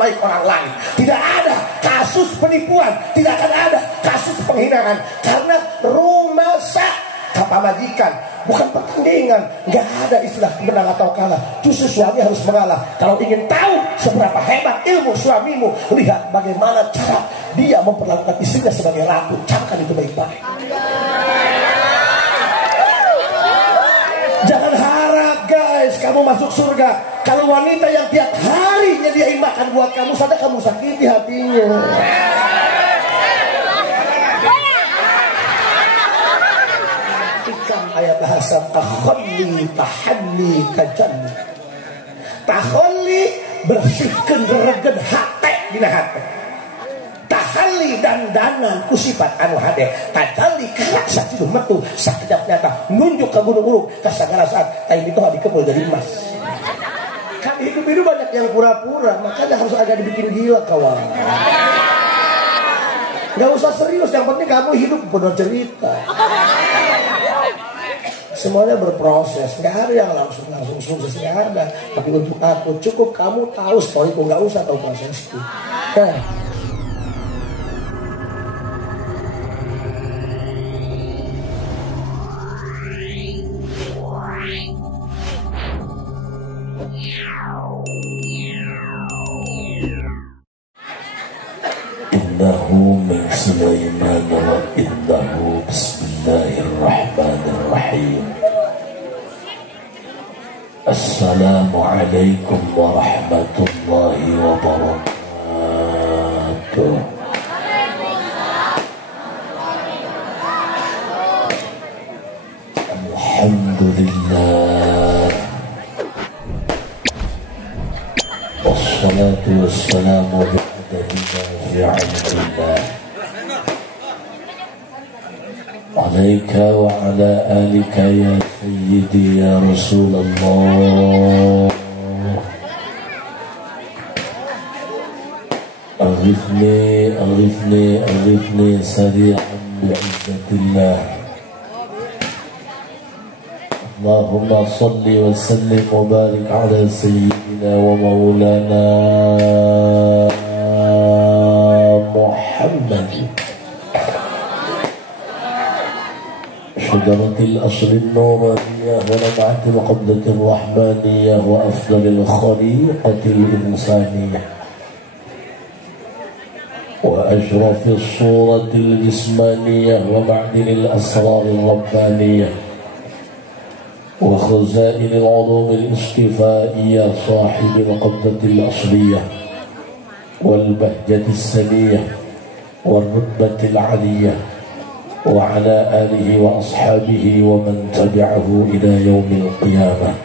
baik orang lain. Tidak ada kasus penipuan, tidak akan ada kasus penghinaan, karena rumah kata majikan bukan pertandingan. Nggak ada istilah menang atau kalah, justru suami harus mengalah. Kalau ingin tahu seberapa hebat ilmu suamimu, lihat bagaimana cara dia memperlakukan istrinya sebagai ratu. Camkan itu baik-baik. Jangan harap guys kamu masuk surga kalau wanita yang tiap hari nyediain makan buat kamu saja kamu sakiti hatinya. Ayat bahasa takhalli tahalli tajalli. Takhalli bersihkeun regen hate dina hate. Tahalli dandanan kusifat anu hade. Tajalli kana sakitu metu sakejap nyata nunjuk ke gunung-gunung ka sagarasaan tah itu dikepeul jadi emas. Kan hidup itu banyak yang pura-pura, makanya harus agak dibikin gila kawan. Gak usah serius, yang penting kamu hidup benar cerita. Semuanya berproses, nggak ada yang langsung sukses, nggak ada. Tapi untuk aku cukup kamu tahu storyku, nggak usah tahu prosesku. Innahu min Sulaiman wa innahu bismillahirrahmanirrahim. Assalamualaikum warahmatullahi wabarakatuh. Alhamdulillah. Wassalatu wassalamu ala Alhamdulillah. Alaika wa ala alika ya sayyidi ya Rasulullah. Aghithni sari'an bi'izzatillah. Allahumma salli wa sallim wa barik ala sayyidina wa maulana شجرة الأصل النورانية ونبعة القبضة الرحمانية وأفضل الخليقة الإنسانية وأشرف الصورة الجسمانية ومعدن الأسرار الربانية وخزائن العلوم الاصطفائية صاحب القبضة الأصلية والبهجة السنية والرتبة العلية وعلى آله وأصحابه ومن تبعه إلى يوم القيامة.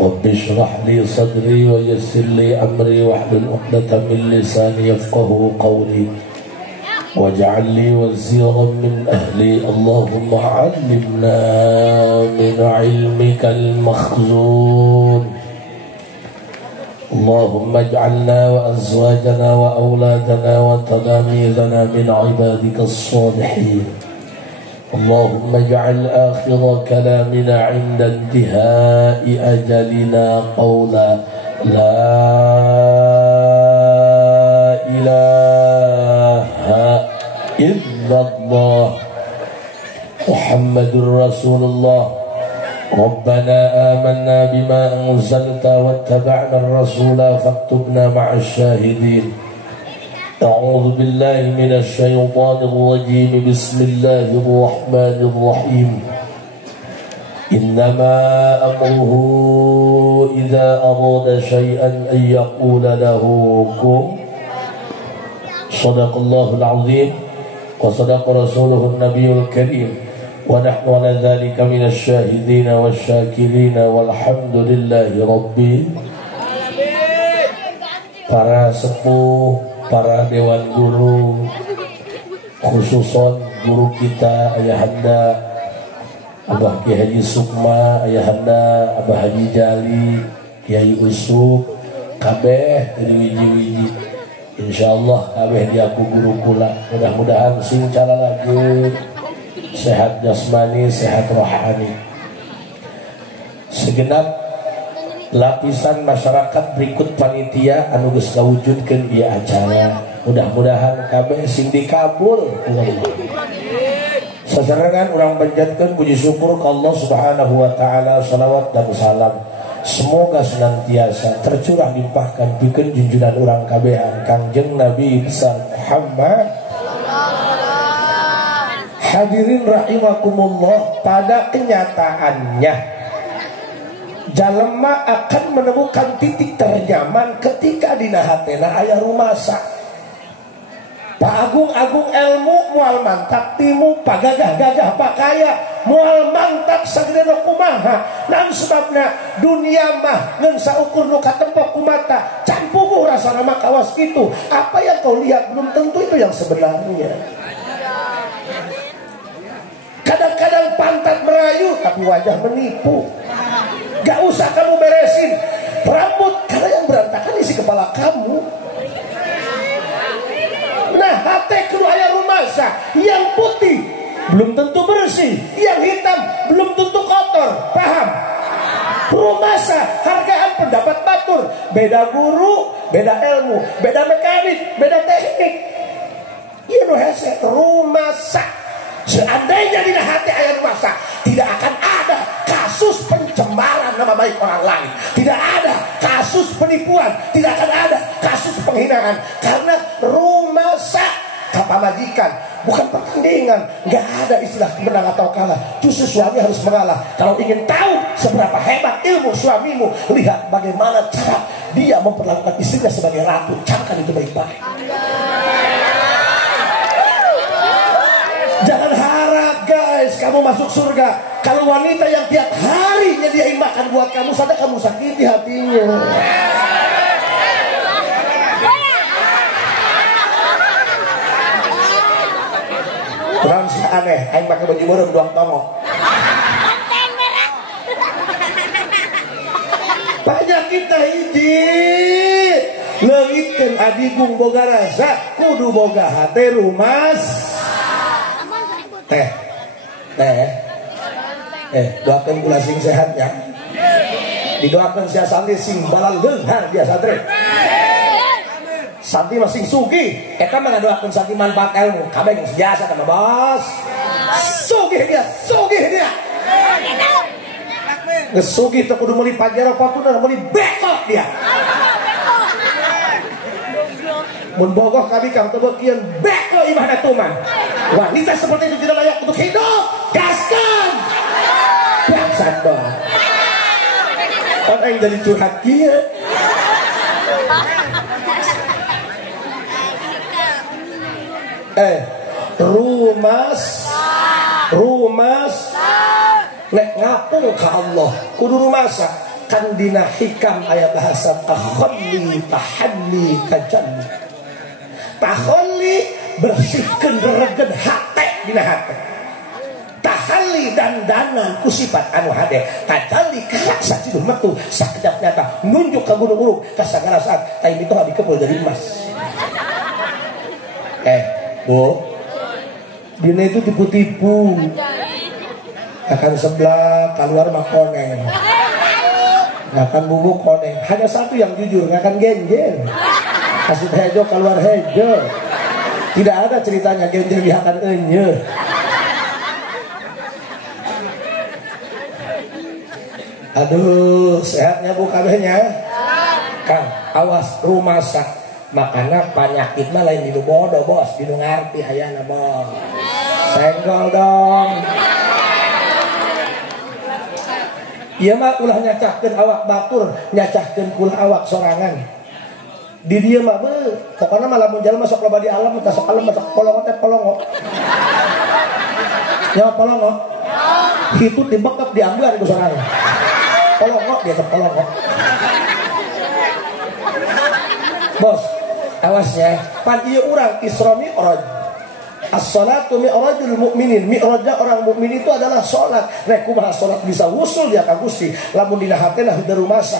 رب اشرح لي صدري ويسر لي أمري واحلل عقدة من لساني يفقه قولي واجعل لي وزيرا من أهلي. اللهم علمنا من علمك المخزون. اللهم اجعلنا وأزواجنا وأولادنا وتلاميذنا من عبادك الصالحين. اللهم اجعل آخر كلامنا عند انتهاء أجلنا قولا لا إله إلا الله محمد رسول الله. ربنا آمنا بما أنزلت واتبعنا الرسول فاكتبنا مع الشاهدين. أعوذ بالله من الشيطان الرجيم. بسم الله الرحمن الرحيم. إنما أمره إذا أراد شيئا أن يقول له كن. صدق الله العظيم وصدق رسوله النبي الكريم. ونحن على ذلك من الشاهدين والشاكرين والحمد لله ربي. Para sepuh, para dewan guru, khususon guru kita Ayahanda Abah Ki Haji Sukma, Ayahanda Abah Haji Jali, Kiai Usuk, kabeh dari wiji-wiji. Insyaallah kabeh diaku guru kula. Mudah-mudahan sing cara lagi sehat jasmani, sehat rohani. Segenap lapisan masyarakat berikut panitia anu geus kawujudkeun ieu acara. Mudah-mudahan kabeh sing dikabul. Sasarangan urang panjatkeun puji syukur ka Allah Subhanahu wa taala, salawat dan salam semoga senantiasa tercurah limpahkan pikeun junjungan urang kabehan Kangjeng Nabi besar Muhammad. Hadirin rahimakumullah, pada kenyataannya jalema akan menemukan titik ternyaman ketika dina hatena aya rumasa. Pak agung-agung ilmu mual mantap timu, pagagah-gagah pakaya mual mantap sagedena kumaha. Naon sebabna dunia mah ngeun saukur nu katempok ku mata, can puguh rasana mah kawas kitu. Apa yang kau lihat belum tentu itu yang sebenarnya. Kadang-kadang pantat merayu tapi wajah menipu. Gak usah kamu beresin rambut karena yang berantakan isi kepala kamu. Nah, hati keluar rumasa yang putih belum tentu bersih, yang hitam belum tentu kotor. Paham? Rumasa hargaan pendapat batur, beda guru, beda ilmu, beda mekanik, beda teknik. Ieu hese rumasa. Seandainya di hati ayat rumasa, tidak akan ada kasus pencemaran nama baik orang lain, tidak ada kasus penipuan, tidak akan ada kasus penghinaan, karena rumasa kapamajikan bukan pertandingan, nggak ada istilah menang atau kalah. Justru suami harus mengalah. Kalau ingin tahu seberapa hebat ilmu suamimu, lihat bagaimana cara dia memperlakukan istrinya sebagai ratu. Camkan itu baik-baik. Jangan harap guys kamu masuk surga kalau wanita yang tiap hari nyediain makan buat kamu sadar kamu sakiti hatinya. Kurang sih aneh, aing pakai baju baru doang tongok. Banyak kita hiji leungitkeun adigung boga rasa kudu boga hate rumas. Doakan kula sing sehat ya. Didoakan sia santi sing balal leunghar biasa teh. Santi masing sugih, eta mah ngadoakeun santi manfaat ilmu. Kabeh geus biasa sama bos. Sugih dia. Geus sugih teh kudu meuli pajero patuna meuli bekok dia. Mun bogoh kami kang teu beukeun beko imahna tuman. Wanita seperti itu tidak layak untuk hidup. Gaskan. Bangsat doang. Orang yang jadi curhat kieu. Rumas nek ngapung ka Allah kudu rumasa kan dina hikam aya bahasa takhalli tahalli tajalli. Takhalli bersihkeun reregeun hate dina hate. Tahalli dandanan ku sifat anu hade. Tajalli karak saciduh metu sakejap nyata nunjuk ka gunung uruk ka sagala saat aing itu dikepeul dari emas. Bu, dina itu tipu-tipu. Akan sebelah keluar mah koneng. Akan bubuk koneng. Hanya satu yang jujur, akan genjer. Kasih hejo keluar hejo. Tidak ada ceritanya genjer diakan enye. Aduh, sehatnya bu kabehnya. Kang, awas rumasa. Makanya penyakit mah lain dinu bodoh bos, dinu ngarti hayana bos. Senggol dong. Ieu mah ulah nyacahkeun awak batur, nyacahkeun kula awak sorangan. Di dieu mah beuh, pokona mah lamun jalma sok loba di alam teh sok alam sok polongo teh polongo. Nyawa polongo. Hitut dibekep diambil ku sorangan. Polongo dia teh polongo. Bos, awasnya pan ieu urang Isra Mi'raj. As-salatu mi'rajul mu'minin. Mi'rajnya orang mukmin itu adalah salat. Rek kumaha salat bisa wusul dia ka Gusti lamun dina hatena henteu rumasa.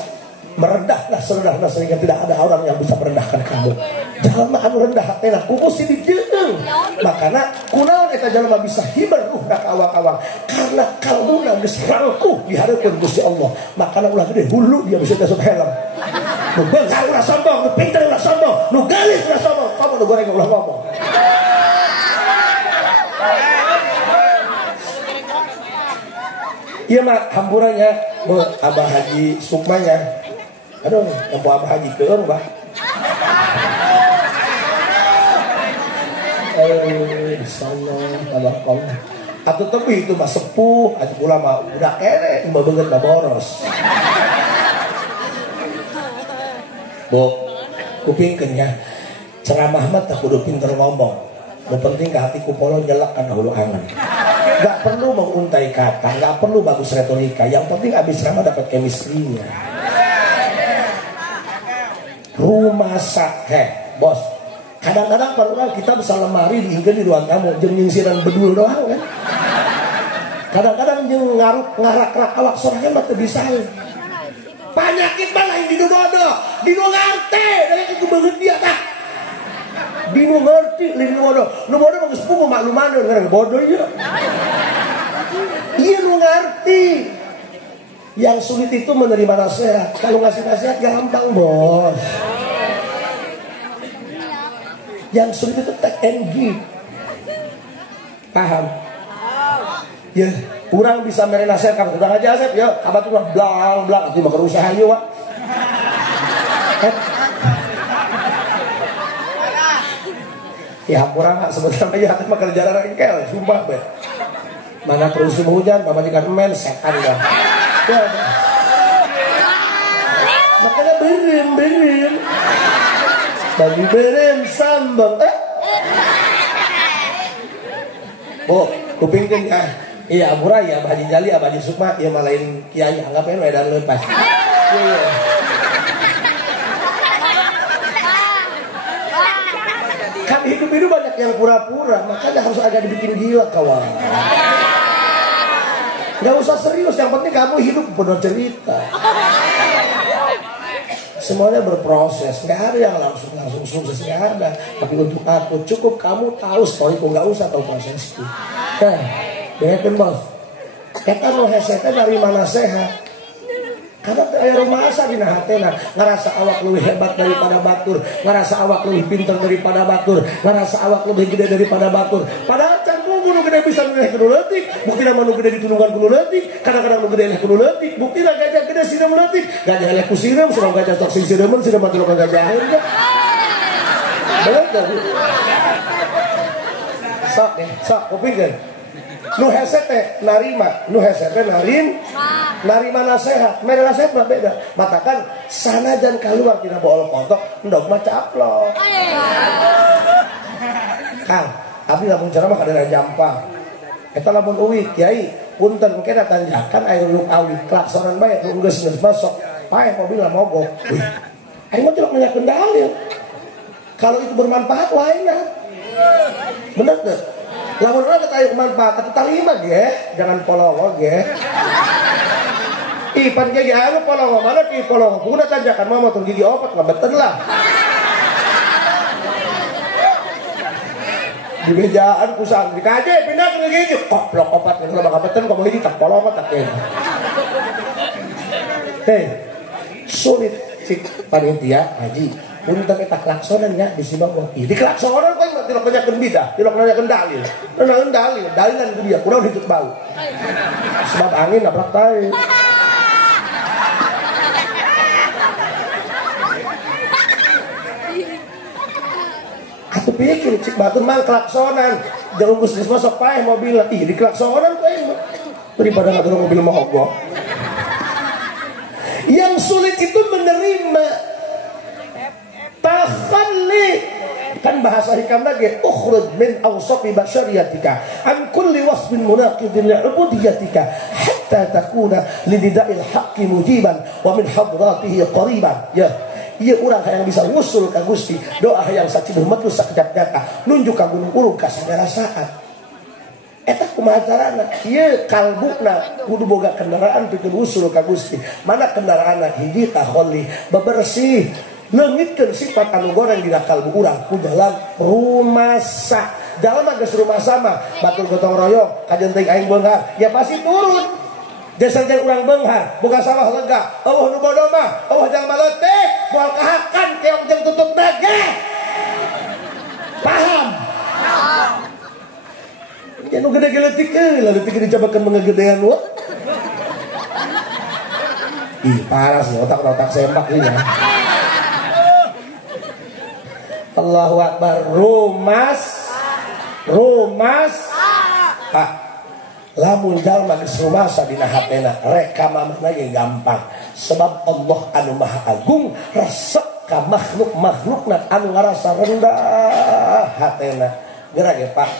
Merendahlah serendah sehingga tidak ada orang yang bisa merendahkan kamu. jalma anu rendah hatena kudu dijeung. Makana kunaon eta jalma bisa hiber ruhna ka awak-awak karena kalbuna geus rangkuh di hareupeun Gusti Allah. Makana ulah gede hulu dia bisa tasuk helm. Nu beunghar ulah sombong, nu pinter ulah sombong, nu galis ulah sombong, kamu nu goreng ulah ngomong. Iya mah hampurannya Abah Haji Sukmanya. Aduh, yang Abah Haji keung bah. Di sana Allah Allah. Atau tapi itu mah sepuh, atuh ulama udah kere, mbak banget mbak boros. Bu, kupingkeun nya ceramah mah tak kudu pinter ngomong. Nu penting ka hati kupolo jelek kana hulu angan. Gak perlu menguntai kata, gak perlu bagus retorika. Yang penting abis ceramah dapat chemistry-nya. Rumah bos. Kadang-kadang kalau kita bisa lemari diingkeun di ruang tamu jeung nyingsiran bedul doang kan. Kadang-kadang jeung ngarak-rak awak sorangan mah teu bisa. Panyakit mah lain di nu bodoh, di nu ngarte, dari itu beungeut dia tah. Di nu ngerti, lain nu bodoh. Nu bodoh mah geus puguh maklumaneun ngarana bodoh ieu. Ieu nu ngarti. Yang sulit itu menerima nasihat. Kalau ngasih nasihat gampang, Bos. Yang sulit itu take and give. Paham? Ya, kurang bisa mere nasihat kamu udah aja Asep ya, abah tuh blang atuh mah usaha ieu wa. Ya kurang sebenarnya ya mah kerja rengkel, sumpah be. Mana terus hujan, pamajikan men setan dah. Ya. Makanya berem. Bagi berem sambang Oh, kupingkeun ya. Iya, murah ya Abah Haji Jali, Abah Haji Sukma, ya malain kiai anggap we edan leupas. Iya. Kan hidup itu banyak yang pura-pura, makanya harus agak dibikin gila kawan. Gak usah serius, yang penting kamu hidup penuh cerita. Semuanya berproses, nggak ada yang langsung sukses, nggak ada. Tapi untuk aku cukup kamu tahu storyku, nggak usah tahu prosesku. Nah, bener bos. Kita mau hesetnya dari mana sehat? Karena ayah rumah asa dina hatena ngerasa awak lebih hebat daripada batur, ngerasa awak lebih pintar daripada batur, ngerasa awak lebih gede daripada batur. Padahal can nu gede bisa nilai kudu leutik, bukti nama nu gede ditulungan kudu leutik, kadang-kadang nu gede leh kudu leutik, bukti lah gajah gede sireum leutik, gajah leh ku sireum, sareng gajah tok sing sireuman sireum atuh ka gajaheun dah. Bener enggak? Sok kupingkeun. Nu hese teh narima, narima nasihat, mere nasihat mah beda. Matakan sanajan keluar tina bool kontok, endog mah caplok. Kang, abdi lamun ceramah ka daerah Jampang. Eta lamun uwi kiai, punten engke tanjakan aya uluk awi, klaksonan bae nu geus masuk, pae mobil mogok. Wih, aing mah tidak nanyakeun dalil. Kalau itu bermanfaat lain lah. Bener teh? Lamun orang kata manfaat, kata terima ge, jangan polongo ge. Ipan ge anu polongo mana ki polongo, kudu tanjakan mah motor gigi opat ngabeten lah. Di bejaan kusang di kaje pindah ke gigi, koplok opat ngabeten ngabeten komo hiji tak polongo tak ge. Hei, sulit cik panitia haji. Punten eta klaksonan nya di Simbang Kopi. Di klaksonan kok enggak tilok nanyakeun bidah, tilok nanyakeun dalil. Nanyakeun dalil, dalilan ku dia, kunaon hitut bau. Sebab angin nabrak tae. Aku pikir cik batu mang klaksonan, jeung geus masuk pae mobil. Ih, di klaksonan kok daripada ngatur mobil mogok. Yang sulit itu menerima takhalli, kan bahasa hikam lagi ukhruj min awsafi basyariyatika an kulli wasfin munaqidin li'ubudiyatika hatta takuna lidida'il haqqi mujiban wa min hadratihi qariban. Ya ieu urang hayang bisa ngusul ka Gusti, doa hayang saciduh metu sakejap nyata nunjuk ka gunung ulung ka sagala saat. Eta kumaha carana? Ieu kalbuna kudu boga kendaraan pikeun usul ka Gusti. Mana kendaraanna? Hiji takhalli, bebersih. leungitkeun sifat anu goreng dina kalbu urang ku jalan rumasa. Jalan mah geus rumasa mah batur gotong royong kajen teuing aing beunghar ya pasti turun. Jasa jeung urang beunghar boga sawah lega. Eueuh nu bodoh mah eueuh jalma leutik moal kahakan keong jeung tutup dage. Paham? Ya nu gede leutik lah leutik dicobakeun mengegedean we. Ih parah sih otak-otak sempak ini ya. Allahu Akbar. Rumas lamun jalma geus rumasa dina hatena rek ka mamana ge gampang sebab Allah anu maha agung resep ka makhluk-makhlukna anu ngarasa rendah hatena. Geura ge Pak,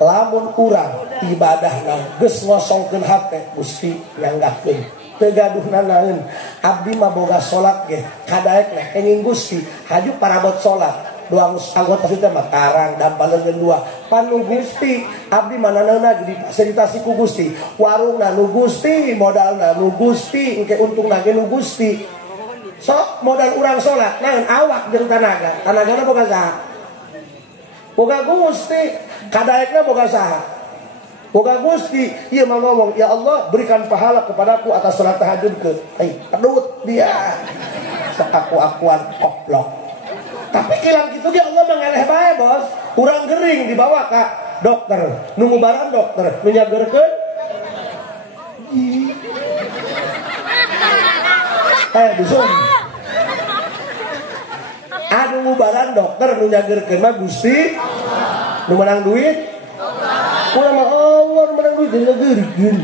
lamun urang ibadahna geus ngosongkeun hate Gusti nyanggakeun teu gaduhna naeun abdi mah boga salat ge kadaek kenging Gusti haju parabot salat dua anggota kita mah tarang dan baleungeun dua panu Gusti abdi mananaeuna ge difasilitasi ku Gusti warungna nu Gusti modalna nu Gusti engke untungna ge nu Gusti sok modal urang salat naeun awak jeung tanagana boga saha boga Gusti kadaekna boga saha boga Gusti. Ieu mah ngomong ya Allah berikan pahala kepadaku atas salat tahajudkeun pedut dia sok aku-akuan koplok. Tapi kilang gitu dia Allah mengeleh bae bos. Urang gering dibawa ka dokter, nu ngubaran dokter, nu nyageurkeun. Dusun. Anu ngubaran dokter nu nyageurkeun mah Gusti. Nu menang duit. Ulah mah Allah nu menang duit nyageurkeun.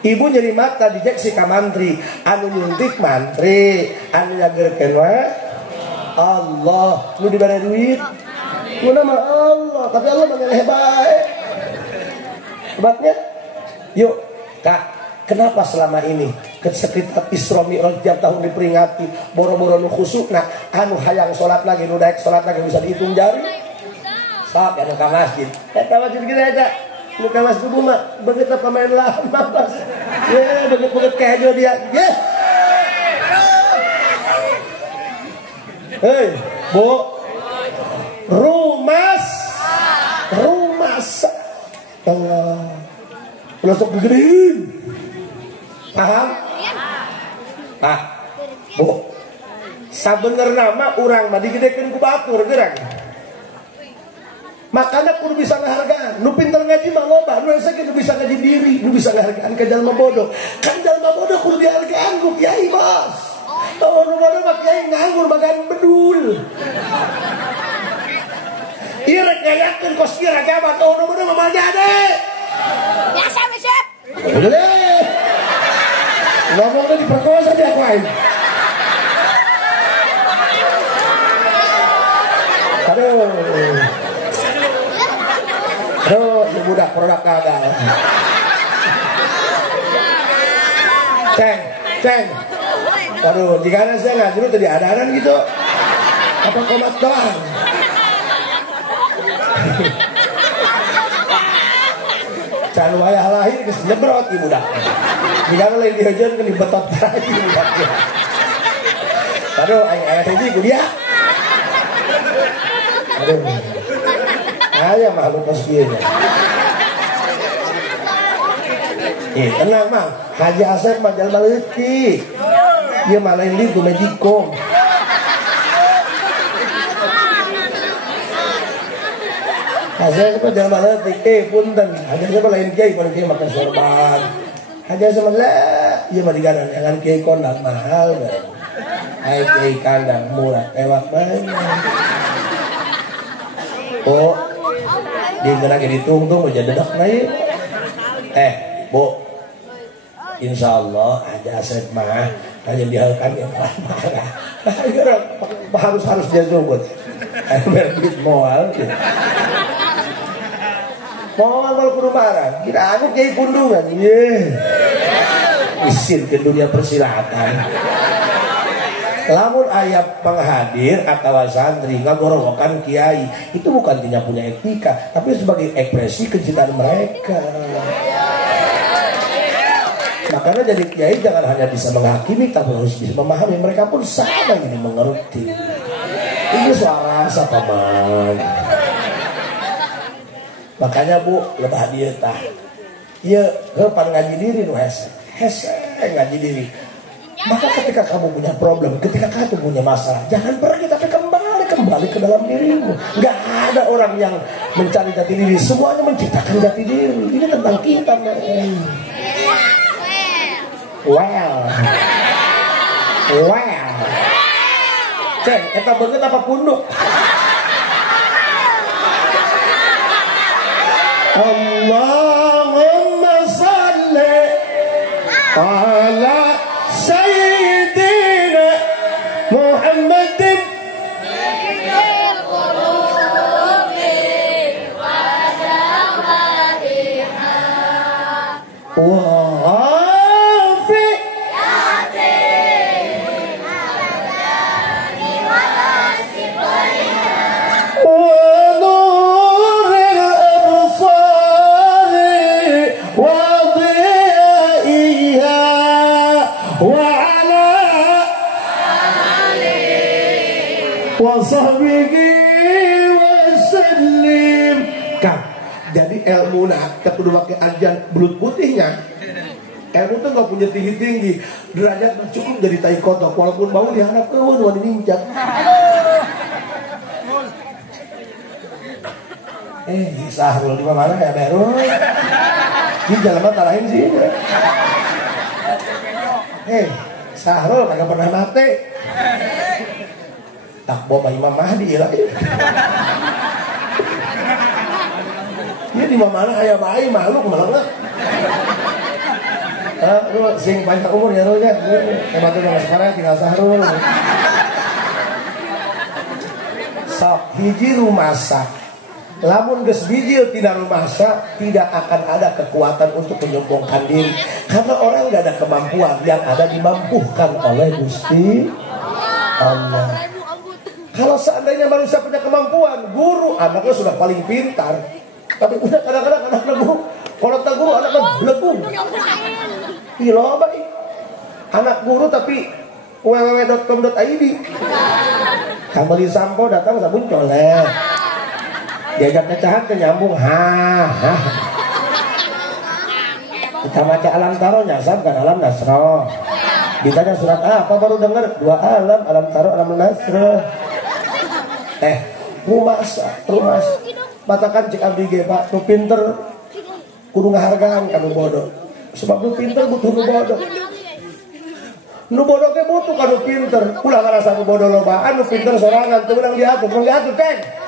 Ibu nyeri mata dijeksi ka mantri, anu nyuntik mantri, anu nyageurkeun mah Allah. Lu diberi duit lu nama Allah tapi Allah mengeleh baik sebabnya yuk Kak kenapa selama ini sekitar Isra Mi'raj tiap tahun diperingati boro-boro nu khusukna anu hayang salat lagi nu daek salat lagi bisa dihitung jari sok anu ka masjid eta masjid gede aja nu ka masjid mah begitu pemain lama pas ye begitu kejo dia ye hei Bu rumasa Allah pelosok gedein paham? Nah Bu sabenerna mah urang mah digedekeun ku batur geurang makanya kudu bisa ngahargaan nu pinter ngaji mah loba nu asa nu bisa ngaji diri nu bisa ngahargaan ka jalma bodoh kan jalma bodoh kudu dihargaan ku kiai bos. Oh, nu bodoh mah kiai nganggur magan bedul. Ieu rek ngayakeun kos ieu ragaban oh nu bodoh mah jadi. Biasa Besep. Boleh. Ngomongnya diperkosa dia aku aing. Aduh, ini budak produk gagal. Ceng. Aduh, jika saya ngaji lu tadi ada-adaan gitu. Apa komat doang? Can wayah lahir geus nyebrot ieu budak. Jika lain dieujeun ke dibetot lagi budaknya. Aduh, aing aya hiji ku dia. Aduh. Aya makhluk kasieu. Tenang Mang, Haji Asep mah jalma leutik. Ieu mah lain lieu magicom. Asep mah jalma leutik. Punten, Haji Asep lain kiai mun kiai makan sorban. Haji Asep mah ieu mah digaran dengan kiai kondang mahal bae. Ai kiai kandang murah ewak bae. Oh, dia gerak ditungtung aja dedak na ieu. Bu, insya Allah ada Asep mah hanya dihalkan yang marah-marah. harus dia jemput. Berbit moal. Moal kalau kudu marah. Kira aku kiai pundungan. Isin ke dunia persilatan. Lamun ayat penghadir atau santri ngagorowokan kiai itu bukan tidak punya etika, tapi sebagai ekspresi kecintaan mereka. Makanya jadi kiai jangan hanya bisa menghakimi, tapi harus bisa memahami. Mereka pun sama ini mengerti. Ini suara rasa paman. Makanya Bu, lebah dia tah. Iya, pan ngaji diri nu hese ngaji diri. Maka ketika kamu punya problem, ketika kamu punya masalah, jangan pergi tapi kembali ke dalam dirimu. Nggak ada orang yang mencari jati diri, semuanya menciptakan jati diri. Ini tentang kita, man. Well. Ceng, kita banget apa punduk? Allahumma salli ala Sayyidina Muhammadin wasallim. Kang, jadi ilmu nak kudu pakai ajan belut putihnya. Ilmu tuh nggak punya tinggi derajat cukup jadi tai kotok walaupun bau diharap wani ninjak. Sahrul di mana ya baru? Di jalan tarahin sih. Sahrul kagak pernah mati. Tak bawa Imam Mahdi lah. Ini di mana ayah bayi makhluk melengah. Lu sing panjang umur ya lu ya. Hebat tuh sekarang tinggal Sahrul. Sok hiji rumasa. Lamun geus bijil tina rumasa tidak akan ada kekuatan untuk menyombongkan diri. Karena orang enggak ada kemampuan, yang ada dimampukan oleh Gusti Allah. Kalau seandainya manusia punya kemampuan, guru anaknya sudah paling pintar. Tapi udah kadang-kadang anaknya guru, kalau tak guru anaknya belegung. Loba anak guru tapi www.com.id. Kamali sampo datang sabun colek. Diajak pecahan ke nyambung Kita baca alam taro nyasab kan alam nasro. Ditanya surat apa baru dengar 2 alam taro alam nasro. Rumah matakan cik abdi ge Pak, nu pinter kudu ngahargaan kanu bodoh. Sebab nu pinter butuh nu bodoh. Nu bodoh ge butuh kanu pinter. Ulah ngarasa nu bodoh lobaan, nu pinter sorangan teu urang diatur, teh.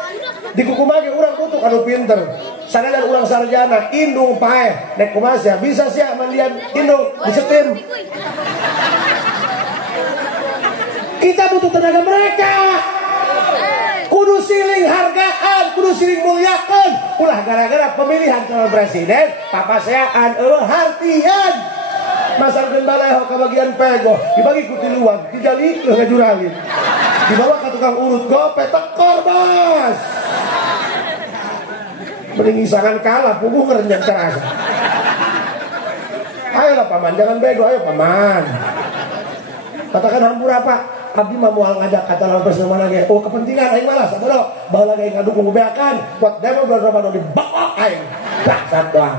Di kukumah ge urang butuh kanu pinter. Sanajan urang sarjana, indung paeh, nek kumaha sia bisa sia mandian indung disetim. Kita butuh tenaga mereka. Kudu siling hargaan, kudu siling mulyakan. Ulah gara-gara pemilihan calon presiden, papaseaan hartian. Masarkeun baleho ka bagian pego, dibagi ku tiluan, dijalikeun ka juralin. Dibawa ka tukang urut gope tekor, Bos. Mending isangan kalah, puguh ngerenjang cerasa. Ayolah paman, jangan bego, ayo paman. Katakan hampura Pak. Abdi mah moal ngajak kata lawan presiden mana ge. Oh kepentingan aing malas sabodo. Baheula ge ngadukung beakan buat demo bulan Ramadan dibakok aing. Baksat doang.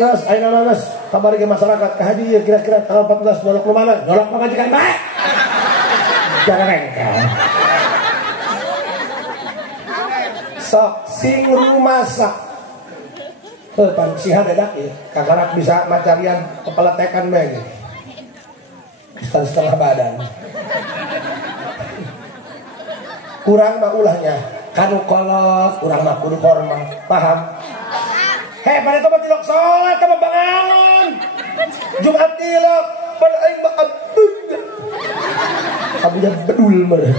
Geus aing geus kabar ge masyarakat ka haji kira-kira tanggal 14 nyolok lu mana? Nyolok pamajikan bae. Jangan rengkel. Sok sing rumasa. Pan siha dedak ieu. Kagarak bisa macarian kepala tekan bae. Setengah badan. Kurang mah ulahnya kanu kolot, kurang mah kudu hormat. Paham? Pada itu mah tilok sholat sama bangun Jumat tilok pada aing mah abdul abunya bedul mah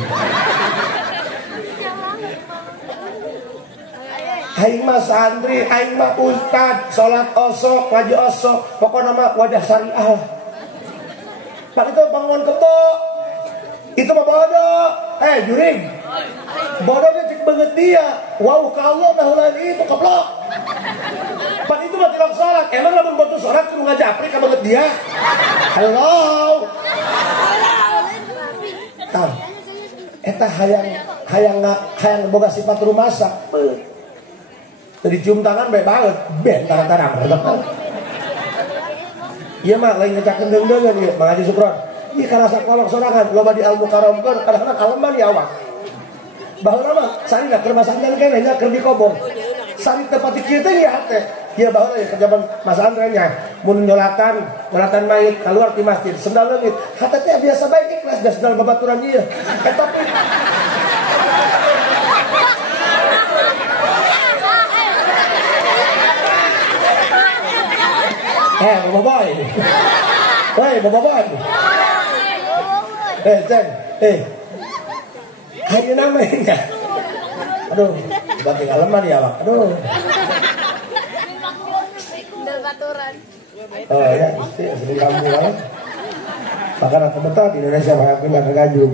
aing mah santri, aing mah ustad, sholat osok, ngaji osok, pokoknya mah wajah syariah. Pak itu bangun kebo, itu mah bodoh. Juring, bodohnya cek banget dia. Wow, kalau dah ulah itu keplok. Pak itu mah tidak sholat. Emang lamun botu sholat kudu ngajapri ka banget dia. Halo. Tah. Eta hayang boga sifat rumasa. Tadi cium tangan bae banget, ben tarang-tarang. Iya mah lain ngecak kendeng-dengan ieu, Mang Haji Sukron. Ieu karasa kolok sorangan, loba di Al-Mukarramkeun kadang-kadang aleman ya awak. Baheula mah sari keur masangkeun keneh nya keur dikobong. Sari tempat kieu teh ya teh. Ieu baheula ya kerjaan Mas Andre nya. Mun nyolatan mayit keluar di masjid, sendal leungit. Hate teh biasa bae ikhlas da sendal babaturan ieu. Tapi Bapak Boy. Woi, Bapak Boy. Ceng. Ayo namanya. Aduh, batik aleman ya, Pak. Aduh. Baturan. Oh ya, sering kamu ya. Makanan teman di Indonesia makan nggak kegajung.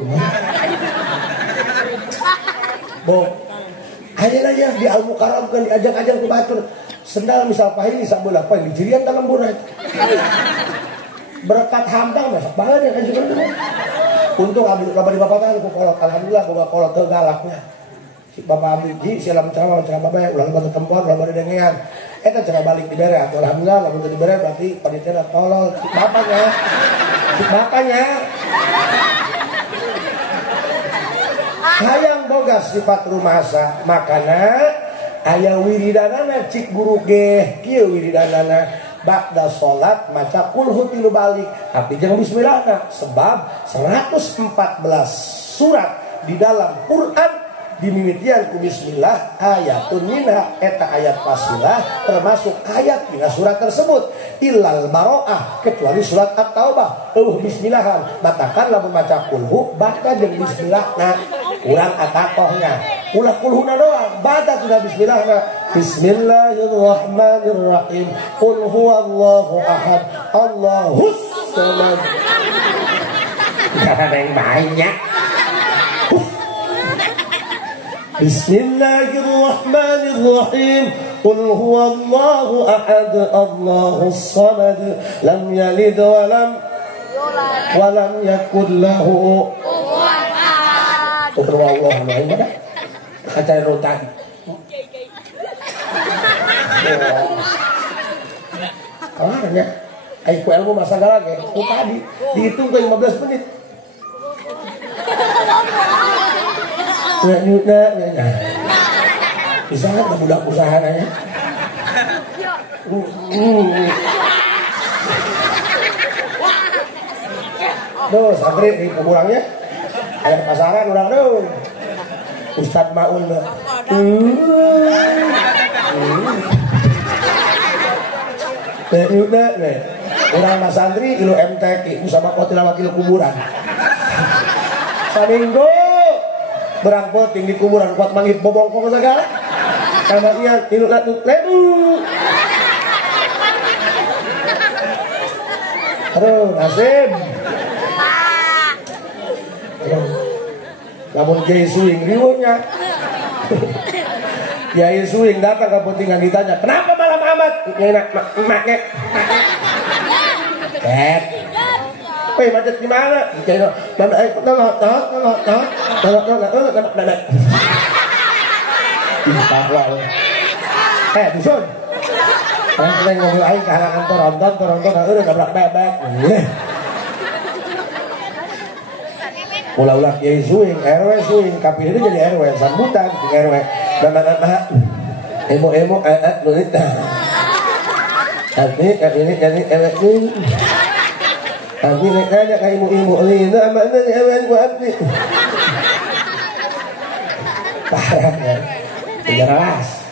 Bo, ayo aja di Al-Mukarramkeun diajak-ajak ke batur. Sendal misal pahini sabelah pae dijirian dalam burai. Berkat hambang masak banget ya kan juga. Untung abdi loba di bapatan ku kolot alhamdulillah boga kolot teu galaknya. Si Bapak abdi si lam ceramah bae ulah batu tempor ulah bade dengean. Eta cara balik dibere atuh alhamdulillah lamun teu dibere berarti panitia tolol si bapaknya. Si bapaknya. Hayang boga sifat rumasa makana aya wiridanana cik guru ge kieu wiridanana ba'da salat maca qul hu tilu balik tapi jeung bismillahna sebab 114 surat di dalam Quran dimimitian ku bismillah ayatun minha eta ayat pasilah termasuk ayat dina surat tersebut illal baroah kecuali surat at-taubah bismillahan batakan lamun maca qul hu baca jeung bismillahna urang atakohnya ulah kulhuna doang baca sudah bismillahna bismillahirrahmanirrahim qul huwallahu ahad allahus samad kata yang banyak bismillahirrahmanirrahim qul huwallahu ahad allahus samad lam yalid wa lam yakul lahu Allah main pada kaca rotan. Kalarnya, aku ilmu masa galak ya. Aku tadi dihitung ke 15 menit. Bisa nggak budak usahanya? Duh, santri di pemulangnya. Ayah pasaran orang tuh Ustadz Maun orang mas santri ilu MTQ sama kotilawat ilu kuburan saminggu berang poting di kuburan kuat manggil bobongkong segala sama iya ilu ledu aduh nasib namun Kiai Suing riuhnya Kiai Suing datang ke pentingan ditanya kenapa malam amat emaknya weh macet gimana Kiai dusun kita ngobrol aing ke halangan toronton udah nabrak bebek ulah-ulah Kiai Suing, RW Suing, kapil itu jadi RW, sambutan di RW. Nama-nama emo-emo lulit. Ini jadi RW ini. Tapi nanya kayak ibu-ibu ini, namanya RW gua abdi. Parah ya. Jelas.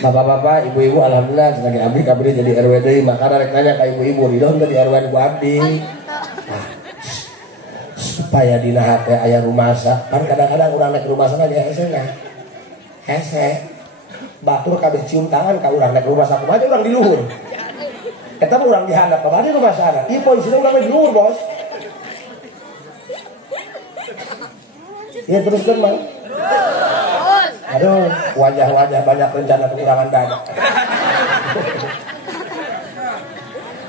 Bapak-bapak, ibu-ibu alhamdulillah sebagai abdi jadi RW deui, maka rek nanya kayak ibu-ibu ridho di RW gua abdi. Supaya dina hate aya rumasa kan kadang-kadang urang naik rumasa aja hese batur kabeh cium tangan ka urang naik rumasa kumaha urang di luhur eta mah urang di handap ka bade rumasana ieu posisinya urang di luhur bos ya teruskeun Mang aduh wajah-wajah banyak rencana kekurangan dana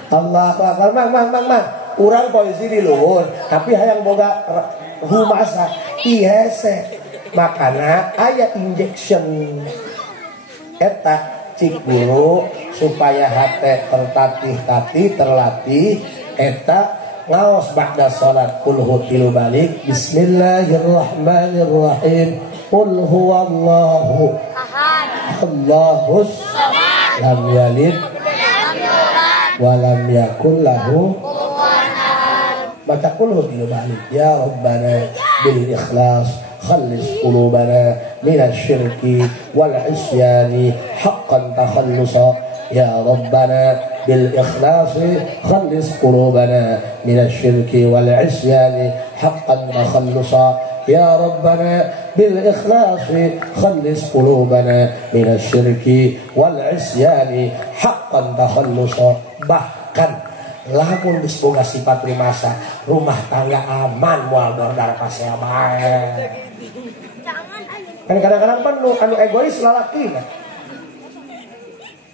Allah Akbar, mang. Urang polisi di luhur, tapi hayang boga rumasa iya se. Makana aya injection eta cik guru supaya hate terlatih eta ngaos ba'da salat kulhu tilu balik bismillahirrahmanirrahim qul huwallahu ahad Allahus samad lam yalid wa lam yakul lahu baca kulhu tilu balik ya rabbana bil ikhlas khallis qulubana minasyirki wal isyani haqqan takhallusa ya rabbana bil ikhlasi khallis qulubana minasyirki wal isyani haqqan takhallusa ya rabbana bil ikhlasi khallis qulubana minasyirki wal isyani haqqan takhallusa. Bahkan lamun geus boga sifat rumasa rumah tangga aman moal bordar pasea bae. Kan kadang-kadang penuh anu egois lalaki kan.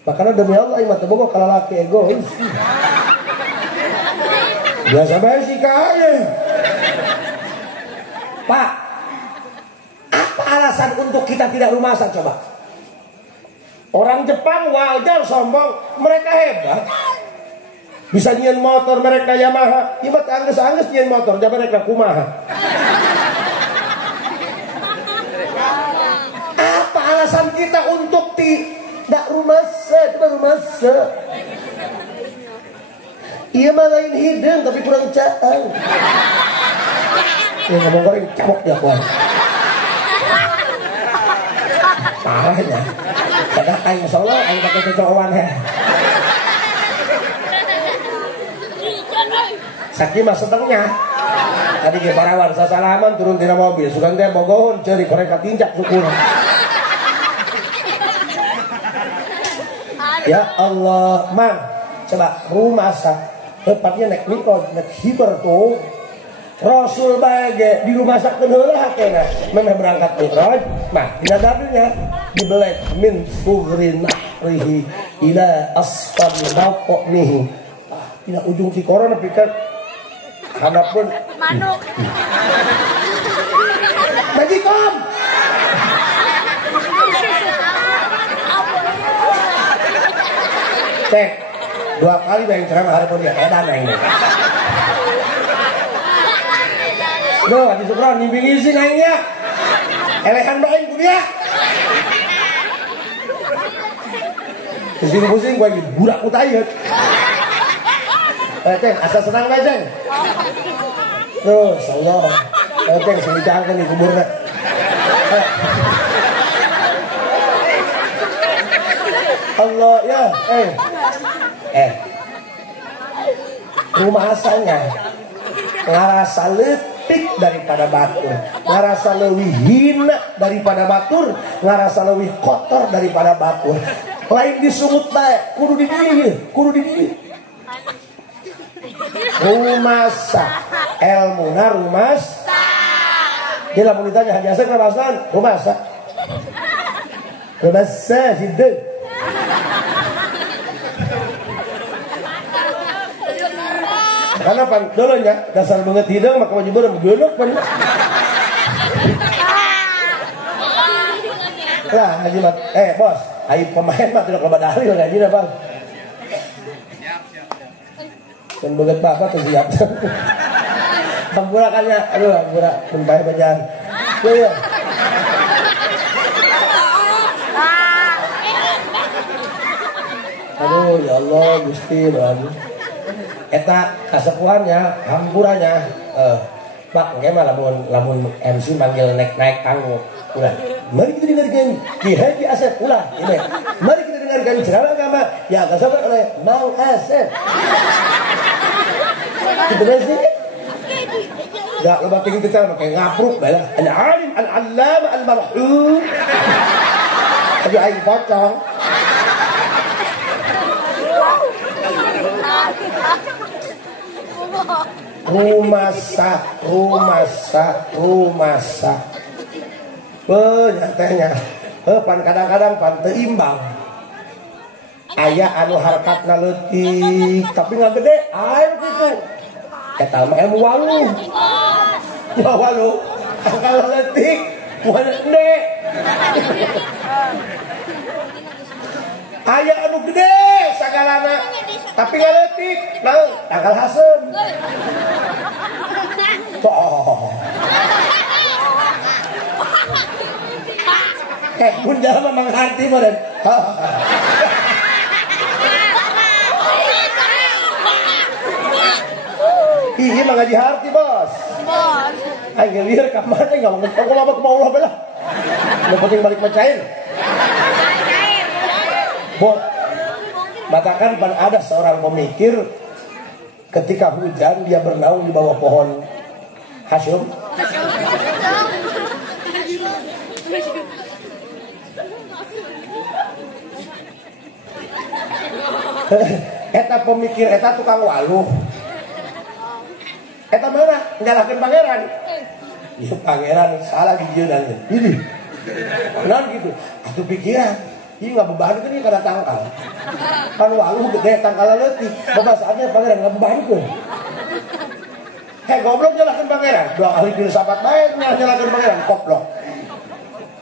Makanya demi Allah iman teu boga ka lalaki egois. Biasa bae sih kaya. Pak, apa alasan untuk kita tidak rumasa coba? Orang Jepang wajar sombong, mereka hebat. Bisa nyian motor mereka Yamaha, ibat angges-angges nyian motor, jangan mereka kumaha. Apa alasan kita untuk tidak rumasa? Coba rumasa. Iya mah lain hidung tapi kurang caang. Ya ngomong goreng cabok ya kuat. Parahnya. Kadang aing solo, aing pakai cocokan ya. Saking mah setengah. Tadi ke Parawan sasalaman turun tina mobil, sugan teh bogohon ceurik korek katinjak syukur. Ya Allah, Mang, coba rumasa tepatnya nek mikro nek hiber tuh. Rasul bae di rumah sakeun heula hatena, memeh berangkat mikraj, mah dina dadunya dibelek min sugri nahrihi ila asfal baqnihi. Dina ujung tikoro nepi ka hadapun manuk. Bajikom. Cek 2 kali bayang ceramah hari pun dia edan aing. Duh, Haji Sukron nyimbing izin aingnya. Elehan bae ku dia. Pusing-pusing gua lagi budak ku tayet. Ceng, asa senang bae, Ceng. Tuh, insyaallah. Ceng, selincangkeun di kuburna. Allah ya, rumah asalnya ngarasa letik daripada batur, ngarasa leuwih hina daripada batur, ngarasa leuwih kotor daripada batur. Lain disungut bae, kudu di dieu. Rumasa elmuna rumasa. Dia lamun ditanya Haji Asep ngabasan rumasa. Rumasa hideung. Karena pan dulunya dasar banget hidung maka wajib berem geuleuh pan. Lah Haji Mat, bos, ai pemain mah tidak loba dalil ngajina, Bang. Dan beget bapak tuh siap. Pemburakannya, aduh, burak pun bae bajaan. Ya. Aduh, ya Allah, Gusti, bagus. Eta kasepuhannya, hampurannya, Pak, nggak lamun MC manggil naik panggung, ulah. Mari kita dengarkan Ki Haji Asep, ulah. Ini, mari kita dengarkan ceramah agama yang akan disampaikan oleh Mang Asep. Kita sih, nggak lebat tinggi kita pakai ngapruk, balah. Al-alim, al-allam, al-marhum. Tapi aing pocong. Rumasa nyatanya pan kadang-kadang pan teu imbang aya anu harkatna leutik tapi nggak gede air gitu eta mah ilmu waluh ya waluh kalau leutik mana gede aya anu gede sagalana tapi nggak leutik nah tanggal hasem mun jalan memang arti meren iya mah ngaji harti bos ayo liar kamar nggak mau Allah belah yang penting balik mencair bos katakan ada seorang pemikir ketika hujan dia bernaung di bawah pohon hasyum eta pemikir eta tukang waluh eta mana nyalahkeun pangeran ieu pangeran salah di dieu dan ini non gitu atuh pikiran ieu ngabebahan teh kana tangkal kan waluh gede tangkal leutik babasaannya pangeran ngabebahankeun goblok nyalahkeun pangeran dua ahli filsafat bae nyalahkeun pangeran goblok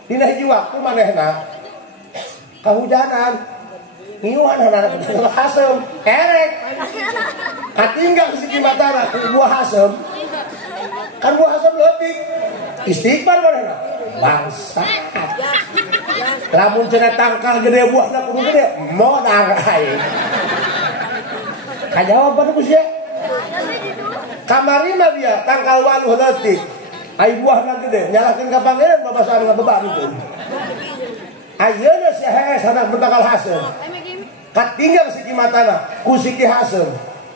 dina hiji waktu manehna kahujanan ngiuhan anak buah hasem erek katinggal siki matana buah hasem kan buah hasem leutik istighfar manehna bangsa lamun cenah tangkal gede buahna kudu gede modal aing kajawab pada sia kamari mah dia tangkal waluh leutik ai buahna gede nyalahkeun ka pangeran babasaan ngabeban itu ayeuna si hees anak bertangkal hasem katinggal siki matana ku siki hasem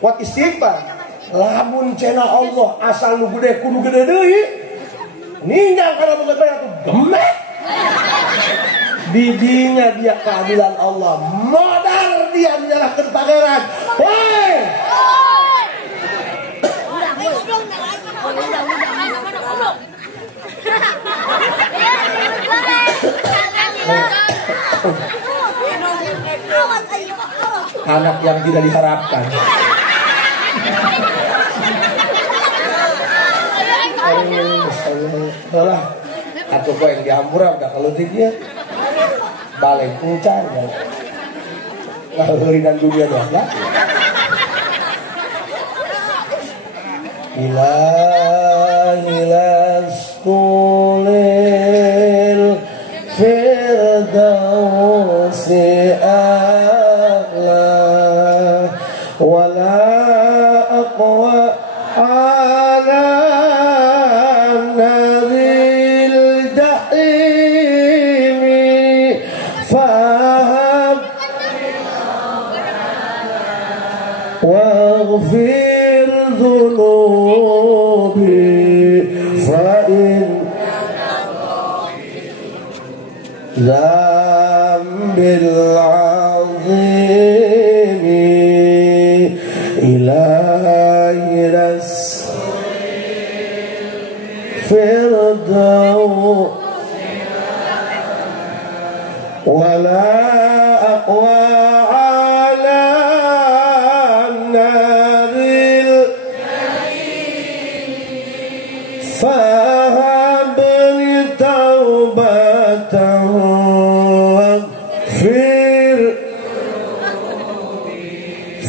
wat istighfar lamun cenah Allah asal nu gede kudu gede deui ninggal kana beungeut bae atuh gemek didinya dia keadilan Allah modal dia menyalahkeun pangeran woi anak yang tidak diharapkan. Alah, atau kau yang dihampura udah kalau dia balik kuncar ya. Ngahurinan dunia dah ya. Ilahilastulil firdausi ولا أقوى على نار الجحيم فهب واغفر ذنوبي فإن ذنب العظيم إلهي فردو ولا أقوى على النار فهبني توبة واغفر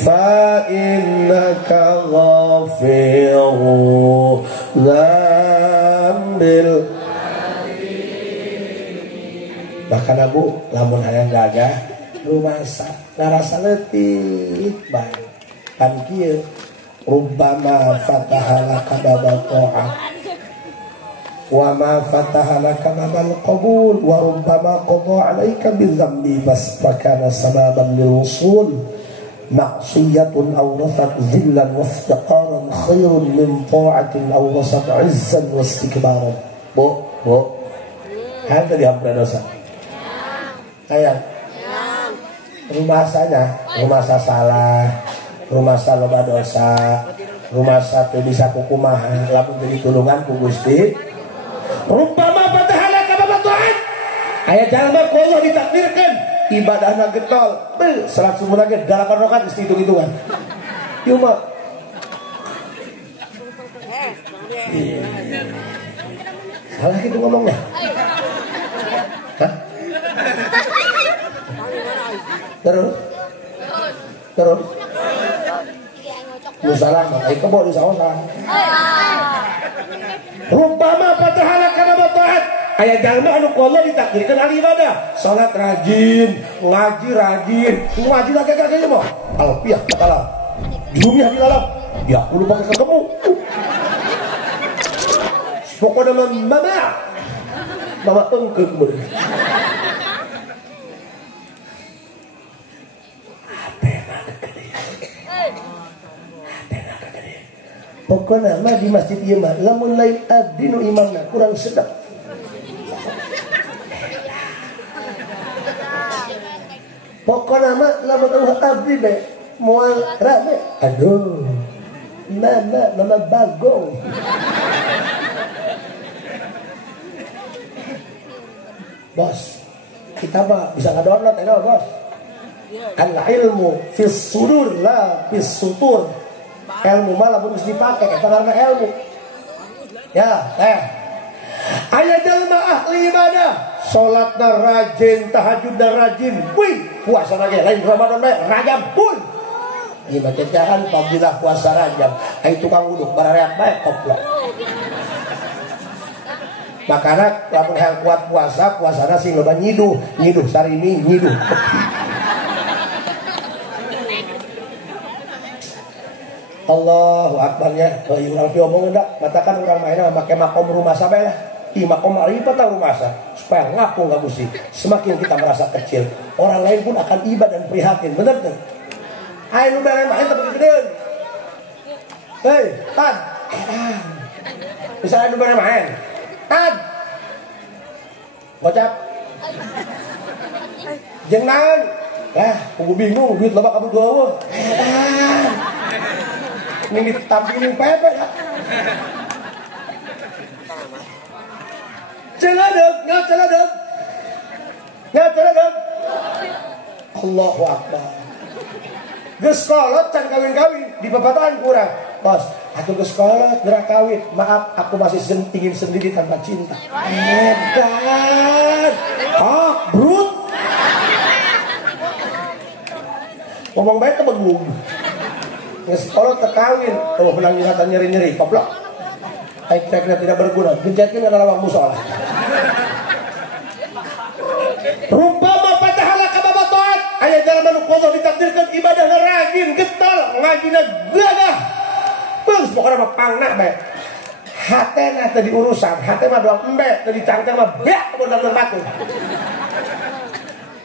فإنك غفير ذنب. Bahkan abu lamun hayang gagah rumasa narasa letih bae kan kieu rubbama fatahalaka babal ta'ah wa ma fatahalaka babal qabul wa rubbama qada 'alaika bidzambi fastakana sababan lirusul ma'siyatun awrasat dhillan waftaqaran khairun min ta'atin awrasat 'izzan wastikbaran. Bu hal tadi hampir dosa kayak rumah salah, rumah loba dosa, rumah satu bisa kukumaha, lamun jadi tulungan ku Gusti. Rumpama fatahalaka babal ta'at. Aya jalma ku Allah ditakdirkeun ibadahna getol salat subuh lagi 8 rakaat mesti hitung-hitungan yuk mak salah gitu ngomongnya hah? terus lu salah mak itu mau disawasan rumpama patahana kana bataat aya jalma anu Allah ditakdirkan ahli ibadah salat rajin ngaji rajin ngaji lagi kagak mah alfiah katalah dunia di dalam ya kudu pakai kegemu pokoknya mama engkeuk bener pokoknya mah di masjid ieu mah lamun lain abdi nu imamna kurang sedap pokoknya mah lamun abdi be moal rame aduh mama bagong bos kita mah bisa ngadownload enak bos al ilmu fis sudur la fis sutur ilmu malah harus dipakai karena ilmu ya aya jalma ahli ibadah salatna rajin tahajudna rajin wih puasa lagi lain Ramadan bae rajab pun ieu mah cacahan fadilah puasa rajab ai tukang uduk barareak bae koplok makana lamun hayang kuat puasana sing loba nyiduh sarimi nyiduh Allahu Akbarnya orang piomong enggak katakan orang mainnya pakai makom rumah sabar lah di makom marifat rumah supaya ngaku nggak mesti semakin kita merasa kecil orang lain pun akan iba dan prihatin bener kan ayo lu bareng main tapi gedean hei Tad misalnya lu bareng main Tad gocap jengan aku bingung duit loba kabur gua ini ditampilin pepe ya. Celadeg. Allahu Akbar. Geus kolot can kawin-kawin di babatan kurang. Bos, aku geus kolot gerak kawin. Maaf, aku masih ingin sendiri tanpa cinta. Edan. Brut. Ngomong baik tebengung. Kalau terkawin, menang ingatan nyeri-nyeri, koplok. Tekniknya tidak berguna. Gencetkin adalah waktu musola. Rumpama patahala kababatoat. Ayah dalam manuk Allah ditakdirkan ibadah rajin, getol, ngajina gagah. Terus pokoknya mah pangna baik. Hatena tadi urusan, hatena doang embek, tadi cangkang mah beak benar batu.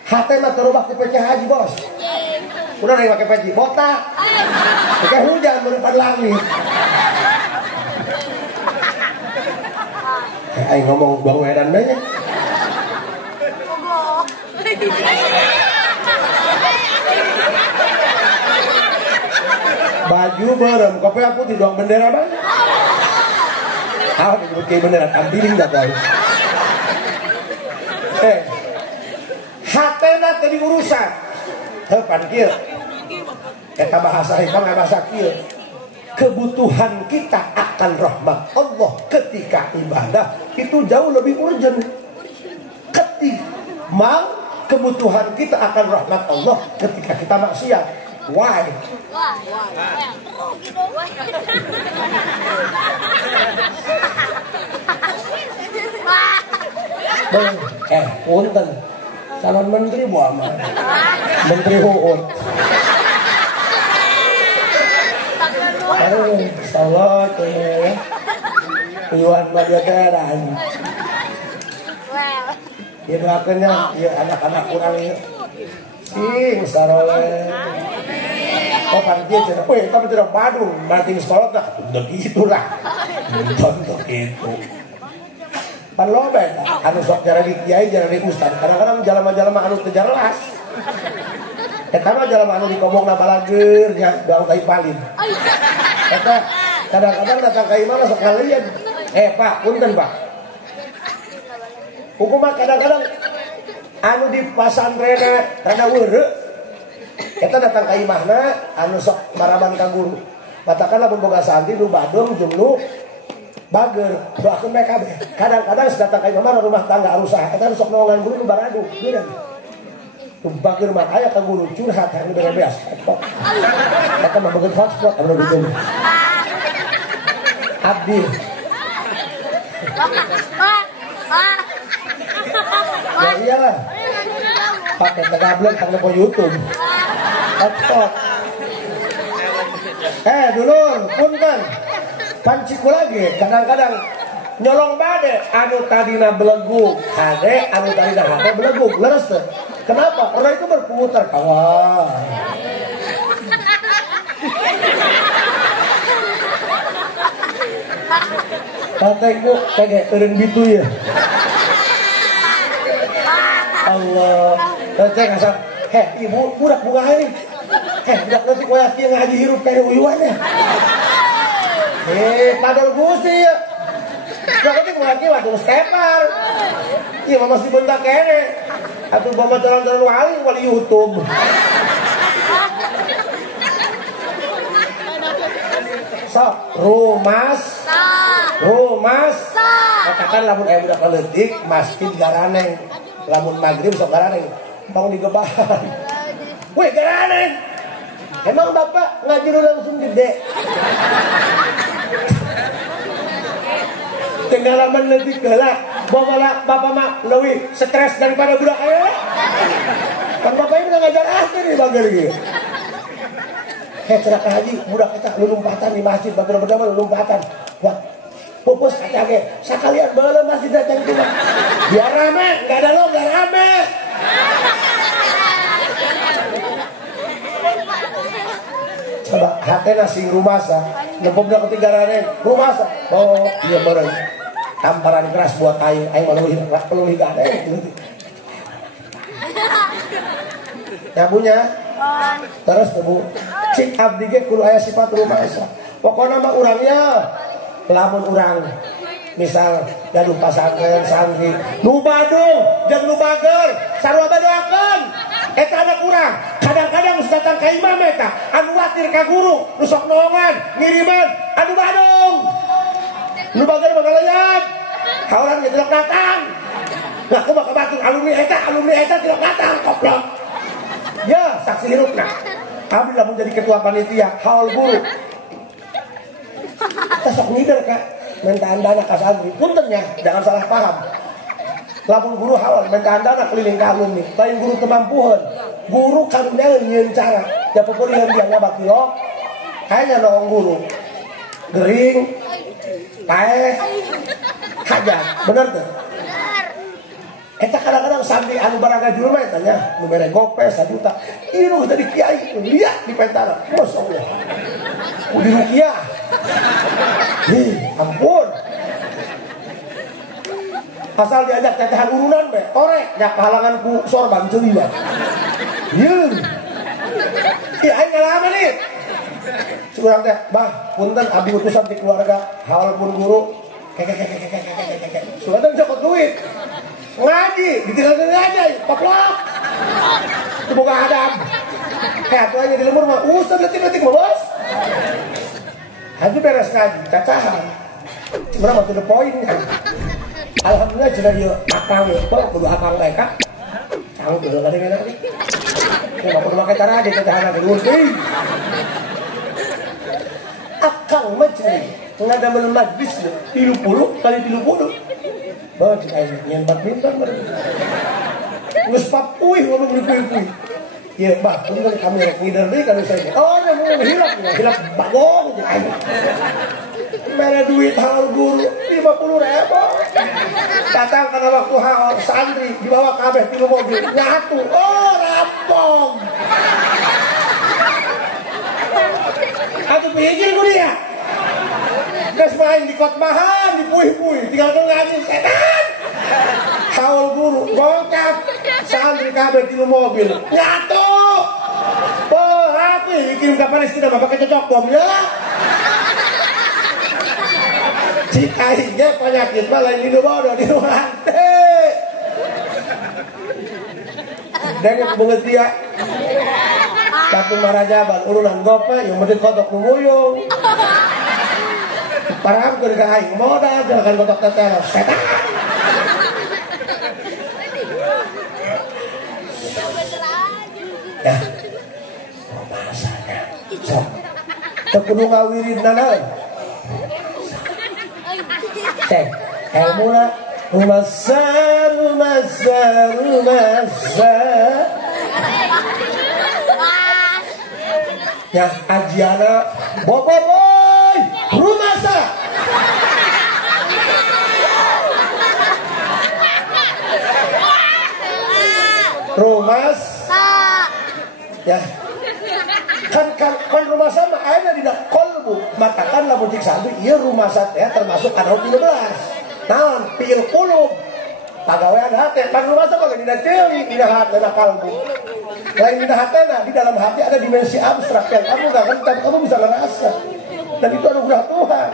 Hatena terubah ke PC haji bos. Udah nih pakai peci botak, pakai hujan merupakan langit. Ayo ngomong bang Wedan banyak. Baju berem, kopi aku tidak bendera bang. Ah, disebut kayak bendera, ambilin dah guys. Hatena tadi urusan, hepan kieu. Eta bahasa hitam bahasa kieu. Kebutuhan kita akan rahmat Allah ketika ibadah itu jauh lebih urgent. Mang kebutuhan kita akan rahmat Allah ketika kita maksiat. Why? Punten. Calon menteri Bu Aman. Menteri Huut. Salat ya. Iwan Madagaran. Ya belakangnya ya anak-anak kurang sing sarole. Oh panggil cenah, kamu tidak padu, nanti sekolah dah, udah gitulah. Contoh itu. Pan loba anu sok cara di kiai cara di ustaz. Kadang-kadang jalma-jalma anu teu jelas. Eta mah jalma anu dikomongna balager nya daun kai palin. Eta kadang-kadang datang ka imam sok kalian. Pak, punten Pak. Hukum mah kadang-kadang anu di pasantren rada weureu kita datang ka imahna anu sok maraban ka guru katakanlah boga santri nu badung jeung nu bager doakeun mereka kabeh kadang-kadang datang ka imah rumah tangga arusah eta sok nolongan guru nu baradu geureun nu bager mah aya ka guru curhat anu beres eta mah beungeut hotspot anu gitu abdi ya iyalah pakai tegablek tang po YouTube hotspot dulur punten panciku lagi kadang-kadang nyolong bade anu tadina beleguk hade anu tadina hade beleguk leres teh kenapa? Karena itu berputar kawan kategku kayak eureun bitu ya Allah cek asal ibu budak bunga ini budak nanti koyak kieu ngaji hirup kayak uyuan ya padahal gusti ya budak nanti koyak kieu waduh stepar iya mah masih bentak kene atuh bawa jalan-jalan wali YouTube so rumas katakan lamun aya budak leutik masjid garaneng lamun maghrib sok garaneng mau digebahan weh garaneng emang bapak ngaji langsung gede tenggalaman leutik heula bapak mah leuwih stres daripada budak aya kan bapak ini ngajar akhir di bager ieu cerita haji budak kita lulumpatan di masjid bager-bager lulumpatan wah pupus kaca ge sakalian baheula masjid datang itu biar rame enggak ada lo enggak rame coba hatena sing rumasa nepobna ketiga raden rumasa oh iya bareng tamparan keras buat aing mah leuwih gade nyabunya terus tebu cik abdi ge kudu aya sifat rumasa pokona mah urangnya lamun urang misal gaduh pasantren santri nu badung jeung nu bager sarua badoakeun eta anak urang kadang-kadang geus datang ka imam eta anu watir ka guru nu sok nolongan ngiriman anu badung nu bager mah ngaleuyat ka urang ge tidak datang nah kumaha kabatur alumni eta tidak datang goblok ya saksi hirupna abdi lamun jadi ketua panitia haul guru kita sok ngider kak mentaan dana ka santri puntennya jangan salah paham lamun guru halal mentaan dana keliling ka alumni lain guru kemampuan guru karunya nyeun cara ya pokoknya dia nyabak kilo kayaknya noong guru gering paeh hajat bener tuh eta kadang-kadang santri anu barangga juru mah tanya nu mere gopes 1 juta ieu nu tadi kiai lihat di pentara masyaallah di rukiah ampun asal diajak tetehan urunan be korek nyak halangan ku sorban ceulila yeun ieu aing ngalaman nih curang teh bah punten abdi utusan ti keluarga hawal pun guru sudah cokot duit ngaji ditinggalkan aja poplok itu bukan adab kayak atuh aja di lemur mah usah letik-letik mah bos haji beres ngaji cacahan sebenarnya mah to the point kan alhamdulillah cenah ieu akang ieu kudu akang mereka cang teu kadang-kadang ya mah kudu make cara di cacahan geus teuing akang mah cenah ngadamel majlis 30 kali 30 bawa cik aing nyen badminton geus papuih ngomong puih-puih ya bah ini kan kami rek ngider deui kana saya oh nya mau hilap bagong cik aing mere duit hal guru 50.000 datang kana waktu hal santri dibawa kabeh ti mobil nyatu oh rampong atuh pikir ku dia geus main di kotbahan dipuih-puih tinggal ngaji setan haul guru bongkap santri kabeh di mobil nyatu oh hati dikirim ke Palestina mah pakai cocok bom ya cik aing ge penyakit mah lain di bodoh di lantai Dan yang banget dia satu marajaban urunan gope yang mesti kotok numuyung paraham ke dekat aing modal jangan kotok teteh setan ya bahasanya sok tekudu ngawirin nanan cek ilmu lah rumasa ya ajiana boy rumasa rumas ya kan rumah sama ada di kolbu matakan lamun cik sabi ieu rumasa teh termasuk anu 13 naon pil kulub pagawean hate pan rumasa kok dina teuing dina hate dina kalbu lain dina hatena di dalam hati ada dimensi abstrak yang kamu enggak kan kamu bisa merasa dan itu anugerah Tuhan.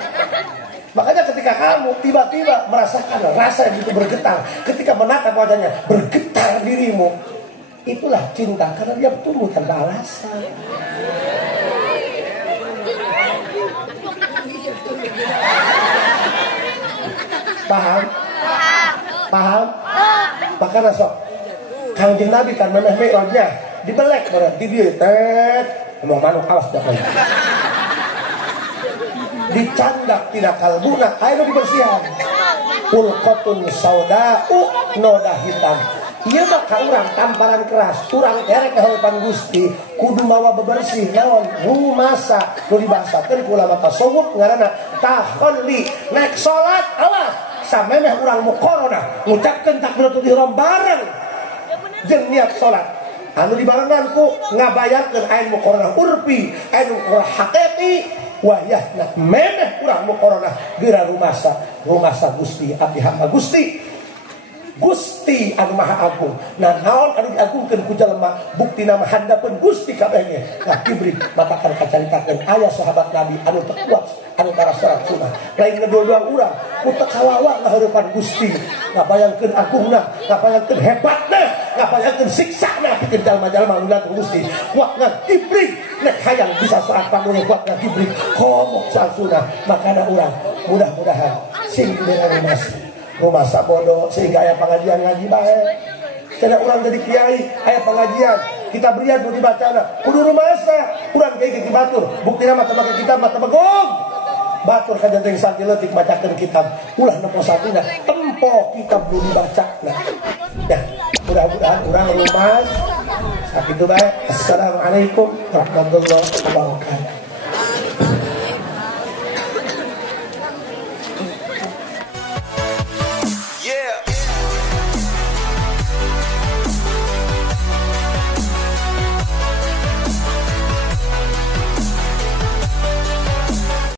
Makanya ketika kamu tiba-tiba merasakan rasa yang itu bergetar ketika menatap wajahnya bergetar dirimu, itulah cinta karena dia tumbuh tanpa alasan. Paham? Makanya sok Kangjeng Nabi kan memeh mi'rajnya dibelek berarti dia ngomong manuk awas dah dicandak tidak kalbuna ayo dibersihan pulkotun sauda'u noda hitam iya maka urang tamparan keras urang erek kaheupan Gusti kudu mawa bebersih naon rumasa nu dibahasakeun ku ulama tasawuf ngaranna tahalli naik salat awas samemeh urang muqarrana ngucapkeun takbiratul ihram bareng jeung niat salat anu dibarengan ku ngabayarkeun ain muqarrana urfi ain muqarrana haqiqi wayahna memeh urang muqarrana geura rumasa Gusti abdi hamba Gusti anu maha agung nah naon anu diagungkeun ku jalema buktina mah handapeun Gusti kabehnya nah kibri matakan kacaritakeun aya sahabat Nabi anu tekuat anu tarasarat sunah lain ngedua-dua urang ku teu kawawa ngaheurepan Gusti ngabayangkeun agungna ngabayangkeun hebatna ngabayangkeun siksana pikeun jalma-jalma anu datang Gusti kuat ngakibri nek hayang bisa saat panggung kuat ngakibri komok salsuna makana urang mudah-mudahan sing dibere rumah sabodo sehingga aya pengajian ngaji bae cenah urang jadi kiai aya pengajian kita berian nu dibacana kudu rumasa urang kiai kitu batur buktina mah teu make kitab mah teu begong batur ka janting santi leutik macakeun kitab ulah nepo satina tempo kitab nu dibacana ya mudah-mudahan urang rumas sakitu bae assalamualaikum warahmatullahi wabarakatuh.